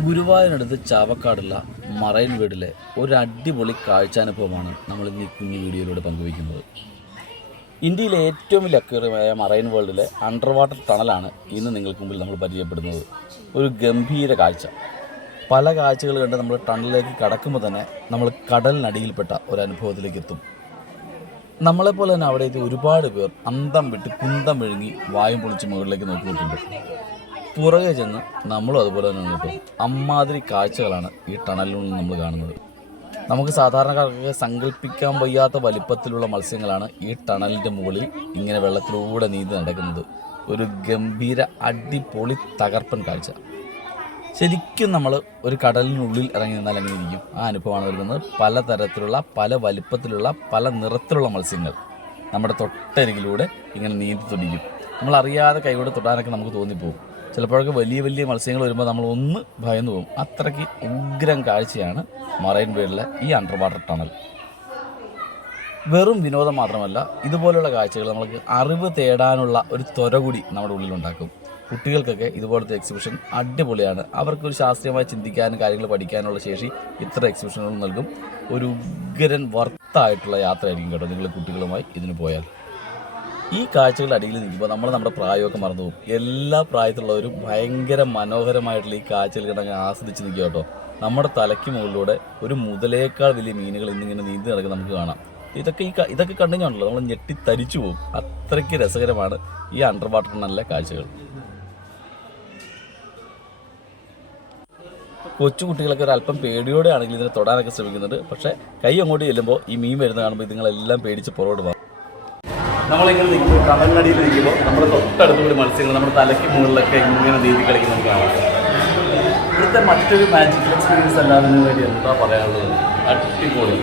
ഗുരുവായൂരിനടുത്ത് ചാവക്കാടുള്ള marine വേൾഡിലെ ഒരു അടിപൊളി കാഴ്ചാനുഭവമാണ് നമ്മൾ ഇന്ന് ഈ കുഞ്ഞു വീഡിയോയിലൂടെ പങ്കുവയ്ക്കുന്നത്. ഇന്ത്യയിലെ ഏറ്റവും വലിയ അക്വേറിയമായ മറൈൻ വേൾഡിലെ അണ്ടർ വാട്ടർ ടണലാണ് ഇന്ന് നിങ്ങൾക്ക് മുമ്പിൽ നമ്മൾ പരിചയപ്പെടുന്നത്. ഒരു ഗംഭീര കാഴ്ച. പല കാഴ്ചകൾ കണ്ട് നമ്മൾ ടണലിലേക്ക് കടക്കുമ്പോൾ തന്നെ നമ്മൾ കടലിനടിയിൽപ്പെട്ട ഒരു അനുഭവത്തിലേക്ക് എത്തും. നമ്മളെപ്പോലെ തന്നെ അവിടെ എത്തി ഒരുപാട് പേർ അന്തം വിട്ട് കുന്തം വിഴുങ്ങി വായും പൊളിച്ച് മുകളിലേക്ക് നോക്കിയിട്ടുണ്ട്. പുറകെ ചെന്ന് നമ്മളും അതുപോലെ തന്നെ നോക്കും. അമ്മാതിരി കാഴ്ചകളാണ് ഈ ടണലിൽ നിന്ന് നമ്മൾ കാണുന്നത്. നമുക്ക് സാധാരണക്കാർക്ക് സങ്കല്പിക്കാൻ വയ്യാത്ത വലിപ്പത്തിലുള്ള മത്സ്യങ്ങളാണ് ഈ ടണലിൻ്റെ മുകളിൽ ഇങ്ങനെ വെള്ളത്തിലൂടെ നീന്തി നടക്കുന്നത്. ഒരു ഗംഭീര അടിപൊളി തകർപ്പൻ കാഴ്ച. ശരിക്കും നമ്മൾ ഒരു കടലിനുള്ളിൽ ഇറങ്ങി നിന്നാൽ എങ്ങനെ ഇരിക്കും? ആ അനുഭവമാണ് വരുന്നത്. പലതരത്തിലുള്ള പല വലിപ്പത്തിലുള്ള പല നിറത്തിലുള്ള മത്സ്യങ്ങൾ നമ്മുടെ തൊട്ടരികിലൂടെ ഇങ്ങനെ നീന്തി തുടിക്കും. നമ്മളറിയാതെ കൈകൊണ്ട് തൊടാനൊക്കെ നമുക്ക് തോന്നിപ്പോകും. ചിലപ്പോഴൊക്കെ വലിയ വലിയ മത്സ്യങ്ങൾ വരുമ്പോൾ നമ്മൾ ഒന്ന് ഭയന്നു പോകും. അത്രയ്ക്ക് ഉഗ്രം കാഴ്ചയാണ് മറൈൻ വേൾഡിലെ ഈ അണ്ടർ വാട്ടർ ടണൽ. വെറും വിനോദം മാത്രമല്ല, ഇതുപോലുള്ള കാഴ്ചകൾ നമുക്ക് അറിവ് തേടാനുള്ള ഒരു ത്വര കൂടി നമ്മുടെ ഉള്ളിലുണ്ടാക്കും. കുട്ടികൾക്കൊക്കെ ഇതുപോലത്തെ എക്സിബിഷൻ അടിപൊളിയാണ്. അവർക്കൊരു ശാസ്ത്രീയമായി ചിന്തിക്കാനും കാര്യങ്ങൾ പഠിക്കാനുള്ള ശേഷി ഇത്ര എക്സിബിഷനുകൾ നൽകും. ഒരു ഉഗ്രൻ വർത്തായിട്ടുള്ള യാത്രയായിരിക്കും കേട്ടോ നിങ്ങൾ കുട്ടികളുമായി ഇതിന് പോയാൽ. ഈ കാഴ്ചകളുടെ അടിയിൽ നിൽക്കുമ്പോൾ നമ്മുടെ പ്രായമൊക്കെ മറന്നു പോകും. എല്ലാ പ്രായത്തിലുള്ളവരും ഭയങ്കര മനോഹരമായിട്ടുള്ള ഈ കാഴ്ചകൾ കണ്ടങ്ങ് ആസ്വദിച്ച് നിൽക്കുക കേട്ടോ. നമ്മുടെ തലയ്ക്ക് മുകളിലൂടെ ഒരു മുതലേക്കാൾ വലിയ മീനുകൾ ഇന്നിങ്ങനെ നീന്തി നടക്കുന്നത് നമുക്ക് കാണാം. ഇതൊക്കെ കണ്ടു കഴിഞ്ഞാണല്ലോ നമ്മൾ ഞെട്ടിത്തരിച്ചു പോകും. അത്രയ്ക്ക് രസകരമാണ് ഈ അണ്ടർ വാട്ടർ ടണലിലെ കാഴ്ചകൾ. കൊച്ചു കുട്ടികളൊക്കെ ഒരല്പം പേടിയോടെ ആണെങ്കിൽ ഇതിനെ തൊടാനൊക്കെ ശ്രമിക്കുന്നുണ്ട്. പക്ഷേ കൈ അങ്ങോട്ട് ചെല്ലുമ്പോൾ ഈ മീൻ വരുന്ന കാണുമ്പോൾ ഇതുങ്ങളെല്ലാം പേടിച്ച് പുറകോട്ട് പോകും. നമ്മളിങ്ങനെ നിൽക്കുമ്പോൾ കടലിനടിയിൽ നിൽക്കുമ്പോൾ നമ്മുടെ തൊട്ടടുത്തുകൂടി മത്സ്യങ്ങൾ നമ്മുടെ തലയ്ക്ക് മുകളിലൊക്കെ ഇങ്ങനെ നീന്തി കളിക്കുന്നത് കാണാം. ഇവിടുത്തെ മറ്റൊരു മാജിക്കൽ എക്സ്പീരിയൻസ് അല്ലാതെ വേണ്ടി എന്താ പറയാനുള്ളത്? അടിപൊളി.